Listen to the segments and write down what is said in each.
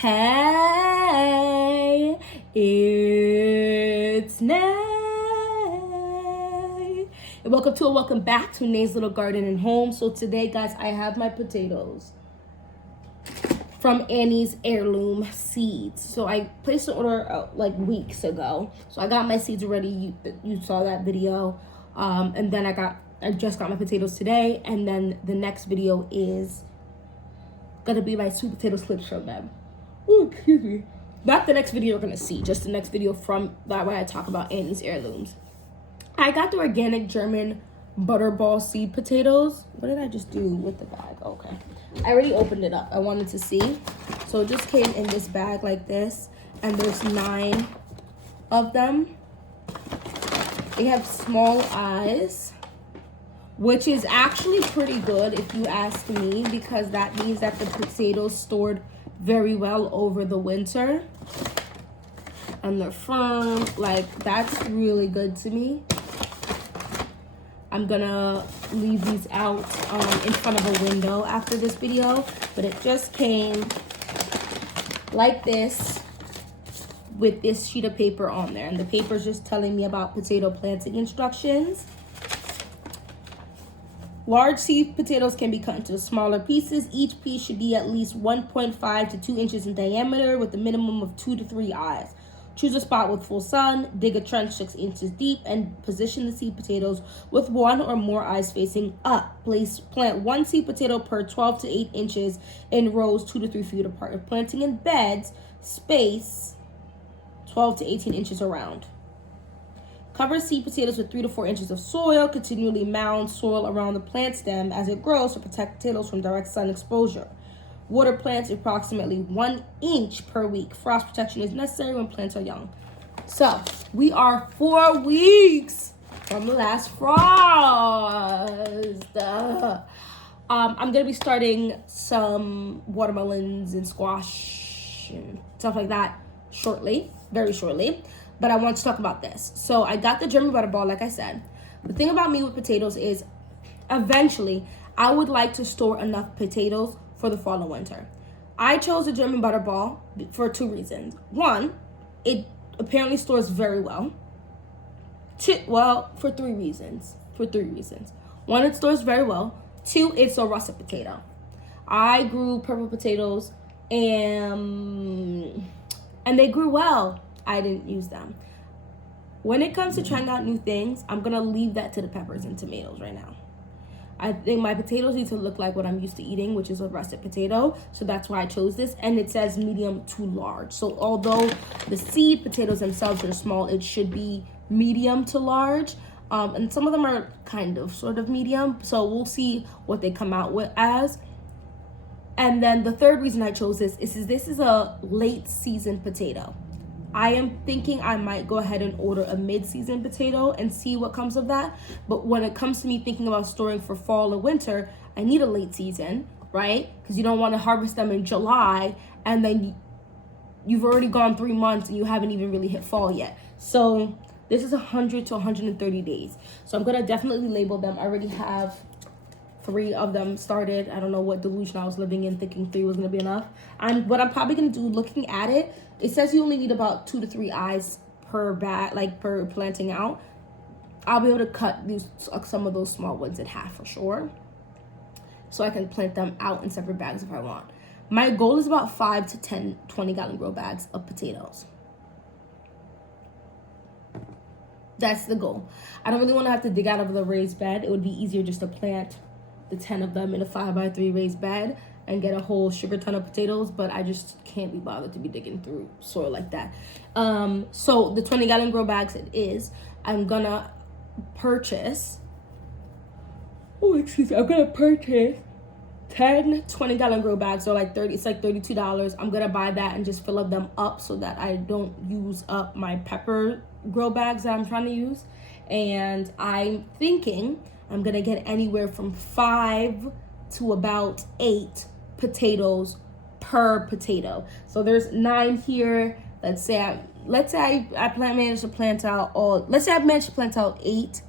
Hey, it's Nay. And welcome back to Nay's Little Garden and Home. So today, guys, I have my potatoes from Annie's Heirloom Seeds. So I placed an order like weeks ago. So I got my seeds ready. You saw that video. And then I just got my potatoes today. And then the next video is gonna be my sweet potato slips from them. Ooh, excuse me. Not the next video you're gonna see, just the next video from that where I talk about Annie's Heirlooms. I got the organic German butterball seed potatoes. What did I just do with the bag? Okay. I already opened it up. I wanted to see. So it just came in this bag like this. And there's 9 of them. They have small eyes, which is actually pretty good if you ask me, because that means that the potatoes stored very well over the winter and they're firm. Like, that's really good to me. I'm gonna leave these out in front of a window after this video, but it just came like this with this sheet of paper on there, and the paper is just telling me about potato planting instructions. Large seed potatoes can be cut into smaller pieces. Each piece should be at least 1.5 to 2 inches in diameter with a minimum of 2 to 3 eyes. Choose a spot with full sun, dig a trench 6 inches deep, and position the seed potatoes with 1 or more eyes facing up. Plant 1 seed potato per 12 to 8 inches in rows 2 to 3 feet apart. If planting in beds, space 12 to 18 inches around. Cover seed potatoes with 3 to 4 inches of soil. Continually mound soil around the plant stem as it grows to protect potatoes from direct sun exposure. Water plants approximately 1 inch per week. Frost protection is necessary when plants are young. So we are 4 weeks from the last frost. I'm gonna be starting some watermelons and squash and stuff like that shortly, very shortly. But I want to talk about this. So I got the German butterball, like I said. The thing about me with potatoes is eventually I would like to store enough potatoes for the fall and winter. I chose the German butterball for 2 reasons. 1, it apparently stores very well. For 3 reasons. 1, it stores very well. 2, it's a russet potato. I grew purple potatoes and they grew well. I didn't use them. When it comes to trying out new things, I'm gonna leave that to the peppers and tomatoes right now. I think my potatoes need to look like what I'm used to eating, which is a russet potato. So that's why I chose this. And it says medium to large. So although the seed potatoes themselves are small, it should be medium to large. And some of them are sort of medium. So we'll see what they come out with as. And then the third reason I chose this is this is a late season potato. I am thinking I might go ahead and order a mid-season potato and see what comes of that. But when it comes to me thinking about storing for fall or winter, I need a late season, right? Because you don't want to harvest them in July and then you've already gone 3 months and you haven't even really hit fall yet. So this is 100 to 130 days. So I'm going to definitely label them. I already have 3 of them started. I don't know what delusion I was living in, thinking 3 was gonna be enough. What I'm probably gonna do, looking at it, it says you only need about 2 to 3 eyes per bag, like per planting out. I'll be able to cut some of those small ones in half for sure, so I can plant them out in separate bags if I want. My goal is about 5 to 10 20-gallon grow bags of potatoes. That's the goal. I don't really want to have to dig out of the raised bed. It would be easier just to plant the 10 of them in a 5x3 raised bed and get a whole sugar ton of potatoes, but I just can't be bothered to be digging through soil like that. So the 20-gallon grow bags I'm gonna purchase 10 20-gallon grow bags. So it's like $32. I'm gonna buy that and just fill them up so that I don't use up my pepper grow bags that I'm trying to use. And I'm thinking I'm gonna get anywhere from 5 to about 8 potatoes per potato. So there's 9 here. Let's say I managed to plant out 8,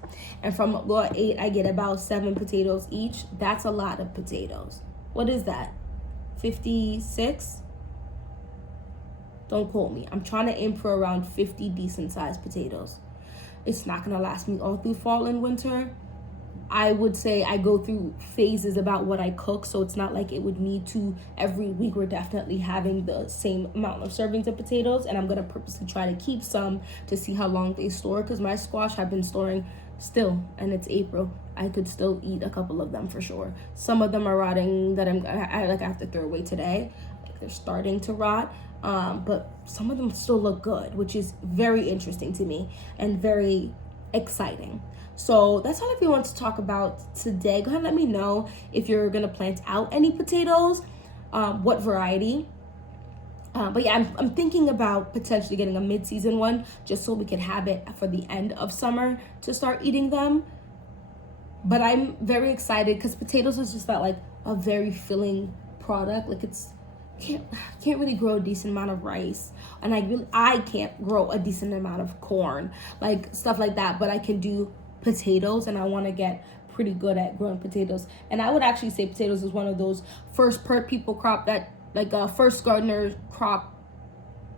and from 8 I get about 7 potatoes each. That's a lot of potatoes. What is that? 56? Don't quote me. I'm trying to aim for around 50 decent sized potatoes. It's not gonna last me all through fall and winter. I would say I go through phases about what I cook, so it's not like it would need to every week. We're definitely having the same amount of servings of potatoes, and I'm gonna purposely try to keep some to see how long they store, because my squash I've been storing still, and it's April. I could still eat a couple of them for sure. Some of them are rotting that I have to throw away today. Like they're starting to rot. But some of them still look good, which is very interesting to me and very exciting. So that's all I really want to talk about today. Go ahead and let me know if you're gonna plant out any potatoes, what variety. But yeah, I'm thinking about potentially getting a mid-season one just so we can have it for the end of summer to start eating them. But I'm very excited because potatoes is just that like a very filling product. Like it's can't really grow a decent amount of rice, and I can't grow a decent amount of corn, like stuff like that. But I can do potatoes, and I want to get pretty good at growing potatoes. And I would actually say potatoes is one of those first people crop that like a first gardener crop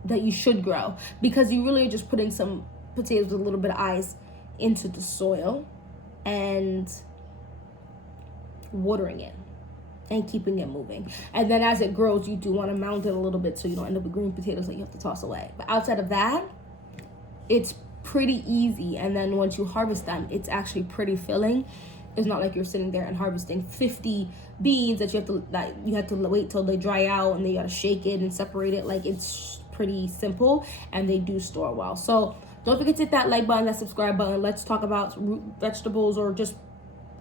that you should grow, because you really are just putting some potatoes with a little bit of ice into the soil and watering it and keeping it moving. And then as it grows, you do want to mound it a little bit so you don't end up with green potatoes that you have to toss away. But outside of that, it's pretty easy. And then once you harvest them, it's actually pretty filling. It's not like you're sitting there and harvesting 50 beans that you have to wait till they dry out, and then you gotta shake it and separate it. Like, it's pretty simple, and they do store well. So don't forget to hit that like button, that subscribe button. Let's talk about root vegetables, or just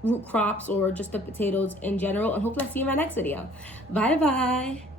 root crops, or just the potatoes in general. And hopefully I'll see you in my next video. Bye bye.